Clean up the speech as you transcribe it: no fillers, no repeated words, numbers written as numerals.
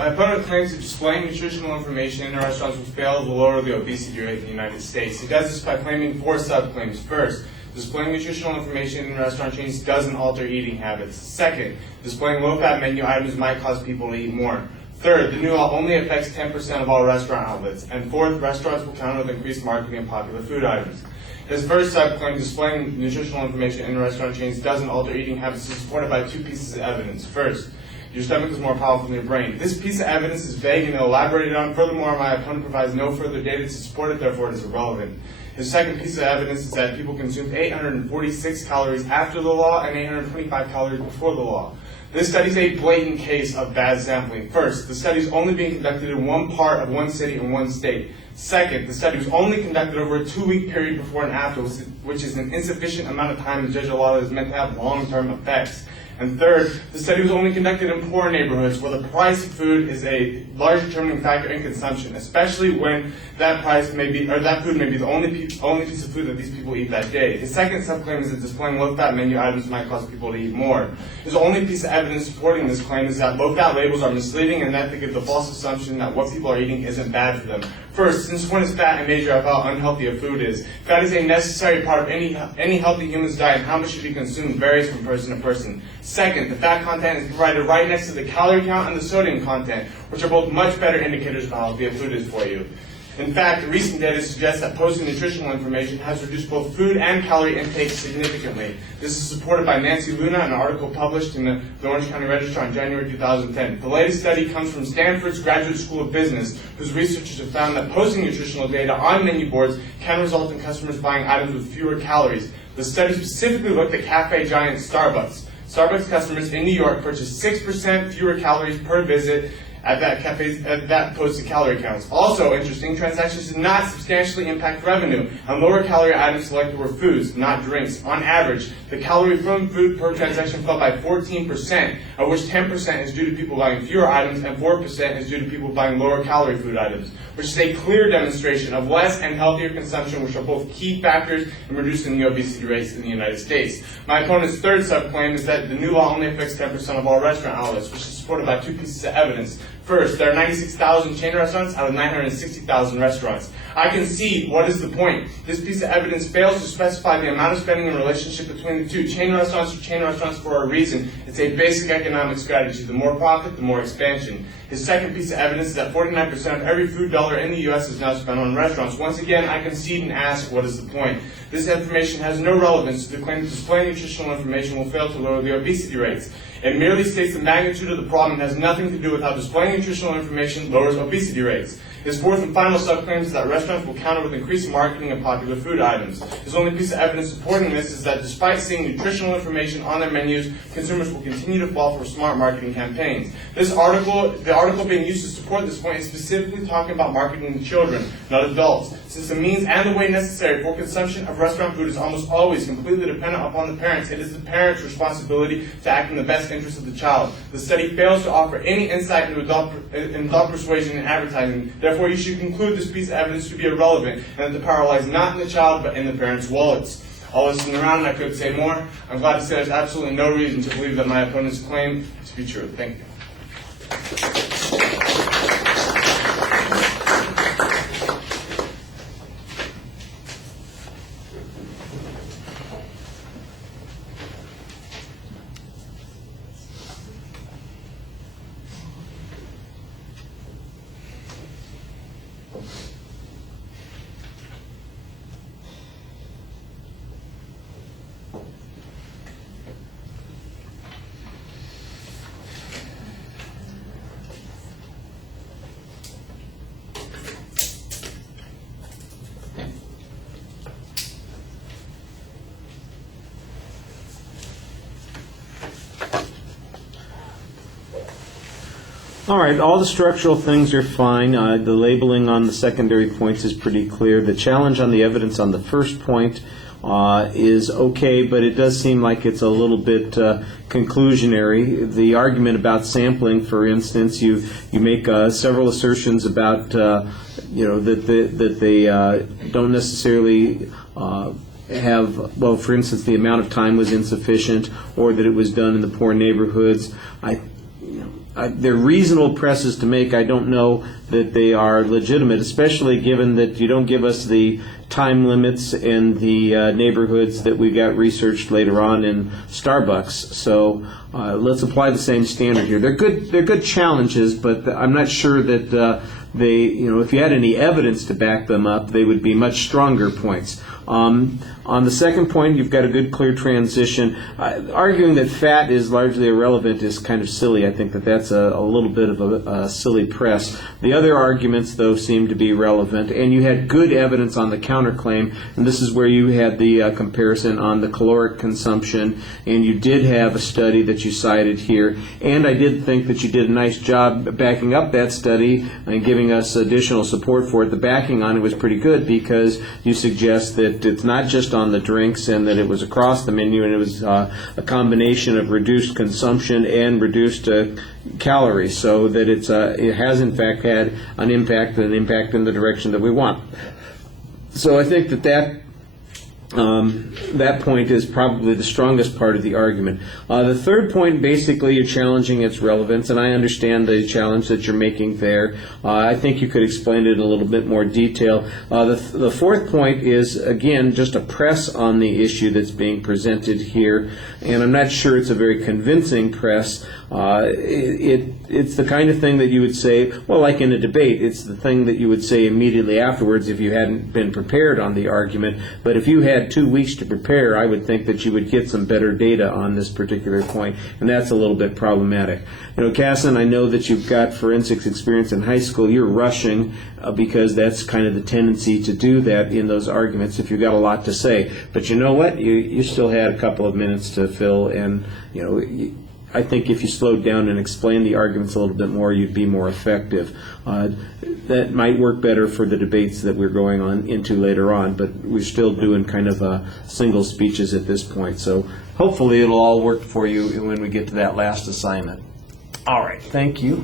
My opponent claims that displaying nutritional information in restaurants will fail to lower the obesity rate in the United States. He does this by claiming 4 subclaims. First, displaying nutritional information in restaurant chains doesn't alter eating habits. Second, displaying low-fat menu items might cause people to eat more. Third, the new law only affects 10% of all restaurant outlets. And fourth, restaurants will counter with increased marketing of popular food items. His first subclaim, displaying nutritional information in restaurant chains doesn't alter eating habits, is supported by 2 pieces of evidence. First, your stomach is more powerful than your brain. This piece of evidence is vague and elaborated on. Furthermore, my opponent provides no further data to support it, therefore it is irrelevant. His second piece of evidence is that people consumed 846 calories after the law and 825 calories before the law. This study is a blatant case of bad sampling. First, the study is only being conducted in one part of one city in one state. Second, the study was only conducted over a 2-week period before and after, which is an insufficient amount of time to judge a law that is meant to have long-term effects. And third, the study was only conducted in poor neighborhoods where the price of food is a large determining factor in consumption, especially when that food may be the only piece of food that these people eat that day. His second subclaim is that displaying low-fat menu items might cause people to eat more. His only piece of evidence supporting this claim is that low-fat labels are misleading and that they give the false assumption that what people are eating isn't bad for them. First, since when is fat a measure of how unhealthy a food is? Fat is a necessary part of any healthy human's diet, and how much should be consumed varies from person to person. Second, the fat content is provided right next to the calorie count and the sodium content, which are both much better indicators of how healthy a food is for you. In fact, recent data suggests that posting nutritional information has reduced both food and calorie intake significantly. This is supported by Nancy Luna in an article published in the Orange County Register on January 2010. The latest study comes from Stanford's Graduate School of Business, whose researchers have found that posting nutritional data on menu boards can result in customers buying items with fewer calories. The study specifically looked at cafe giant Starbucks. Starbucks customers in New York purchased 6% fewer calories per visit at that posted calorie counts. Also interesting, transactions did not substantially impact revenue, and lower calorie items selected were foods, not drinks. On average, the calorie from food per transaction fell by 14%, of which 10% is due to people buying fewer items and 4% is due to people buying lower calorie food items, which is a clear demonstration of less and healthier consumption, which are both key factors in reducing the obesity rates in the United States. My opponent's third subclaim is that the new law only affects 10% of all restaurant outlets, which is supported by 2 pieces of evidence. First, there are 96,000 chain restaurants out of 960,000 restaurants. I can see what is the point. This piece of evidence fails to specify the amount of spending and relationship between the two. Chain restaurants are chain restaurants for a reason. It's a basic economic strategy. The more profit, the more expansion. His second piece of evidence is that 49% of every food dollar in the U.S. is now spent on restaurants. Once again, I concede and ask, what is the point? This information has no relevance to the claim that displaying nutritional information will fail to lower the obesity rates. It merely states the magnitude of the problem and has nothing to do with how displaying nutritional information lowers obesity rates. His fourth and final subclaim is that restaurants will counter with increased marketing of popular food items. His only piece of evidence supporting this is that despite seeing nutritional information on their menus, consumers will continue to fall for smart marketing campaigns. The article being used to support this point is specifically talking about marketing to children, not adults. Since the means and the way necessary for consumption of restaurant food is almost always completely dependent upon the parents, it is the parents' responsibility to act in the best interest of the child. The study fails to offer any insight into adult persuasion and advertising. Therefore, you should conclude this piece of evidence to be irrelevant and that the power lies not in the child but in the parents' wallets. All listening around, and I could say more. I'm glad to say there's absolutely no reason to believe that my opponent's claim to be true. Thank you. All right, all the structural things are fine. The labeling on the secondary points is pretty clear. The challenge on the evidence on the first point is okay, but it does seem like it's a little bit conclusionary. The argument about sampling, for instance, you make several assertions about that they don't necessarily have, well, for instance, the amount of time was insufficient, or that it was done in the poor neighborhoods. they're reasonable presses to make. I don't know that they are legitimate, especially given that you don't give us the time limits and the neighborhoods that we got researched later on in Starbucks. So let's apply the same standard here. They're good challenges, but I'm not sure that they, if you had any evidence to back them up, they would be much stronger points. On the second point, you've got a good, clear transition. Arguing that fat is largely irrelevant is kind of silly. I think that that's a little bit of a silly press. The other arguments, though, seem to be relevant, and you had good evidence on the counterclaim, and this is where you had the comparison on the caloric consumption, and you did have a study that you cited here, and I did think that you did a nice job backing up that study and giving us additional support for it. The backing on it was pretty good because you suggest that it's not just on the drinks and that it was across the menu, and it was a combination of reduced consumption and reduced calories, so that it has in fact had an impact in the direction that we want. So I think that point is probably the strongest part of the argument. The third point, basically, you're challenging its relevance, and I understand the challenge that you're making there. I think you could explain it in a little bit more detail. The fourth point is, again, just a press on the issue that's being presented here, and I'm not sure it's a very convincing press. It's the kind of thing that you would say, well, like in a debate, it's the thing that you would say immediately afterwards if you hadn't been prepared on the argument. But if you had 2 weeks to prepare, I would think that you would get some better data on this particular point, and that's a little bit problematic. Kassen, I know that you've got forensics experience in high school. You're rushing because that's kind of the tendency to do that in those arguments if you've got a lot to say. But you know what? You still had a couple of minutes to fill, and I think if you slowed down and explained the arguments a little bit more, you'd be more effective. That might work better for the debates that we're going on into later on, but we're still doing kind of single speeches at this point. So hopefully it'll all work for you when we get to that last assignment. All right, thank you.